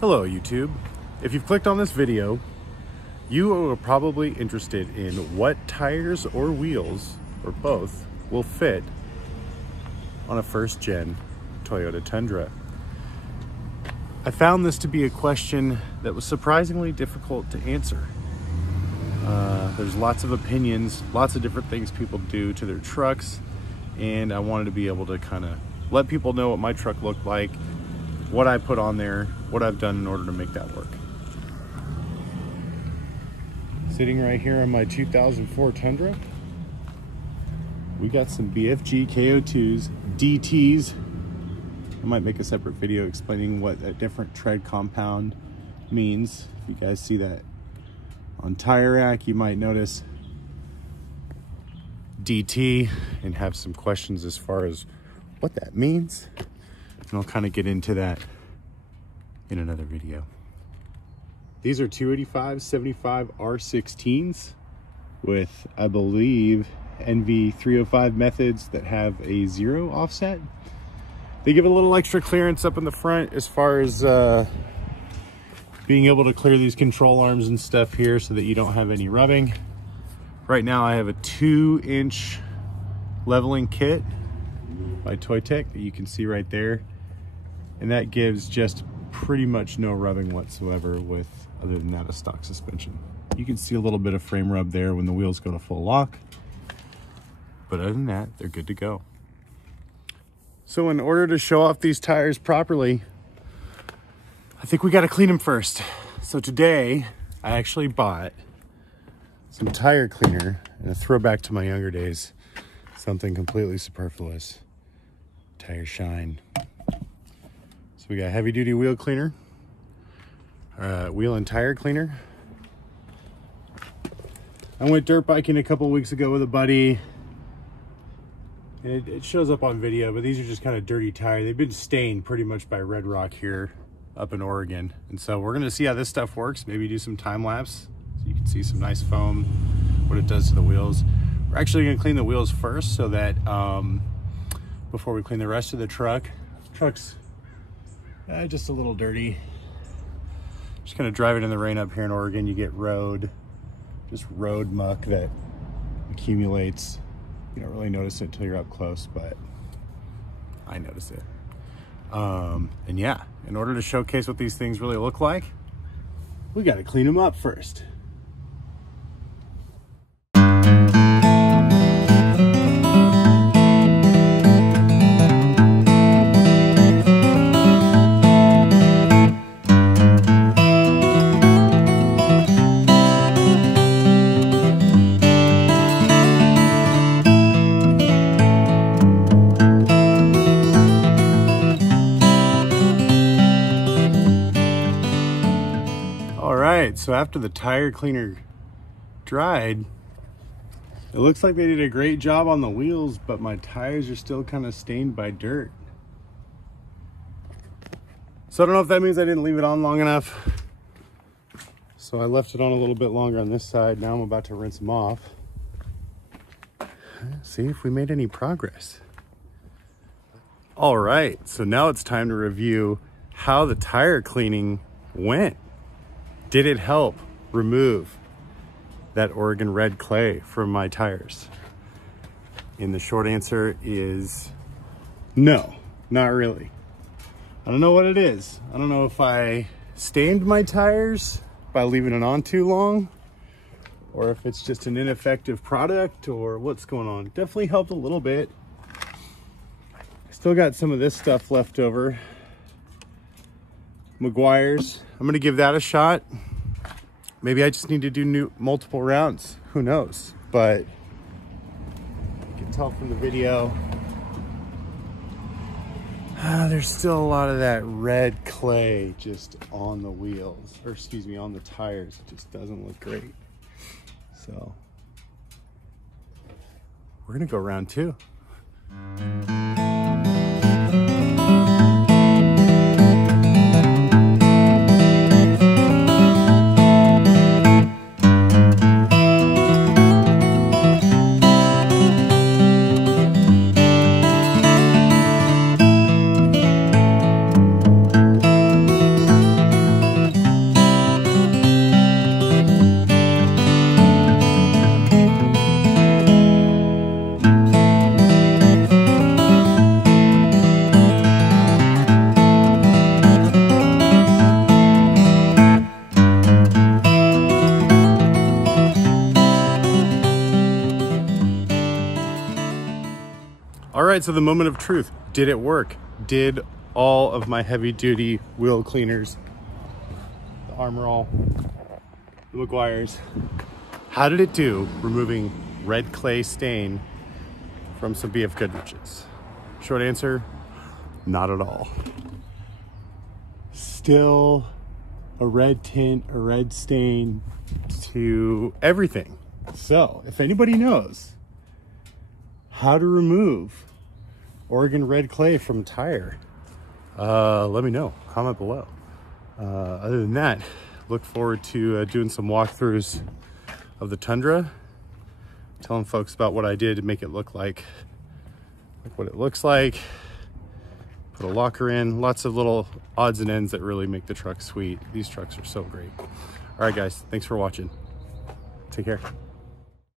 Hello YouTube. If you've clicked on this video, you are probably interested in what tires or wheels, or both, will fit on a first-gen Toyota Tundra. I found this to be a question that was surprisingly difficult to answer. There's lots of opinions, lots of different things people do to their trucks, and I wanted to be able to kind of let people know what my truck looked like, what I put on there, what I've done in order to make that work. Sitting right here on my 2004 Tundra, we got some BFG KO2s, DTs. I might make a separate video explaining what a different tread compound means. If you guys see that on tire rack, you might notice DT and have some questions as far as what that means. And I'll kind of get into that in another video. These are 285/75 R16s with, I believe, NV305 methods that have a 0 offset. They give a little extra clearance up in the front as far as being able to clear these control arms and stuff here so that you don't have any rubbing. Right now I have a 2-inch leveling kit by Toyota that you can see right there. And that gives just pretty much no rubbing whatsoever with, other than that, a stock suspension. You can see a little bit of frame rub there when the wheels go to full lock. But other than that, they're good to go. So in order to show off these tires properly, I think we got to clean them first. So today, I actually bought some tire cleaner, and a throwback to my younger days, something completely superfluous. Tire Shine. So we got heavy duty wheel cleaner, wheel and tire cleaner. I went dirt biking a couple weeks ago with a buddy. And it shows up on video, but these are just kind of dirty tires. They've been stained pretty much by red rock here up in Oregon. And so we're gonna see how this stuff works, maybe do some time lapse so you can see some nice foam, what it does to the wheels. We're actually gonna clean the wheels first so that before we clean the rest of the truck. Truck's just a little dirty. Just kind of driving in the rain up here in Oregon, you get just road muck that accumulates. You don't really notice it until you're up close, but I notice it. And yeah, in order to showcase what these things really look like, we got to clean them up first. So after the tire cleaner dried, it looks like they did a great job on the wheels, but my tires are still kind of stained by dirt. So I don't know if that means I didn't leave it on long enough. So I left it on a little bit longer on this side. Now I'm about to rinse them off. See if we made any progress. All right, so now it's time to review how the tire cleaning went. Did it help remove that Oregon red clay from my tires? And the short answer is no, not really. I don't know what it is. I don't know if I stained my tires by leaving it on too long, or if it's just an ineffective product, or what's going on. It definitely helped a little bit. I still got some of this stuff left over. McGwires. I'm gonna give that a shot. Maybe I just need to do multiple rounds. Who knows? But you can tell from the video, there's still a lot of that red clay just on the wheels, or excuse me, on the tires. It just doesn't look great. So we're gonna go round 2. right, so the moment of truth. Did it work? Did all of my heavy duty wheel cleaners, the Armor All, the McGwires, how did it do removing red clay stain from some BF Goodriches? Short answer, not at all. Still a red tint, a red stain to everything. So if anybody knows how to remove Oregon red clay from tire, let me know, comment below. Other than that, look forward to doing some walkthroughs of the Tundra, telling folks about what I did to make it look like what it looks like. Put a locker in, lots of little odds and ends that really make the truck sweet. These trucks are so great. All right, guys, thanks for watching. Take care.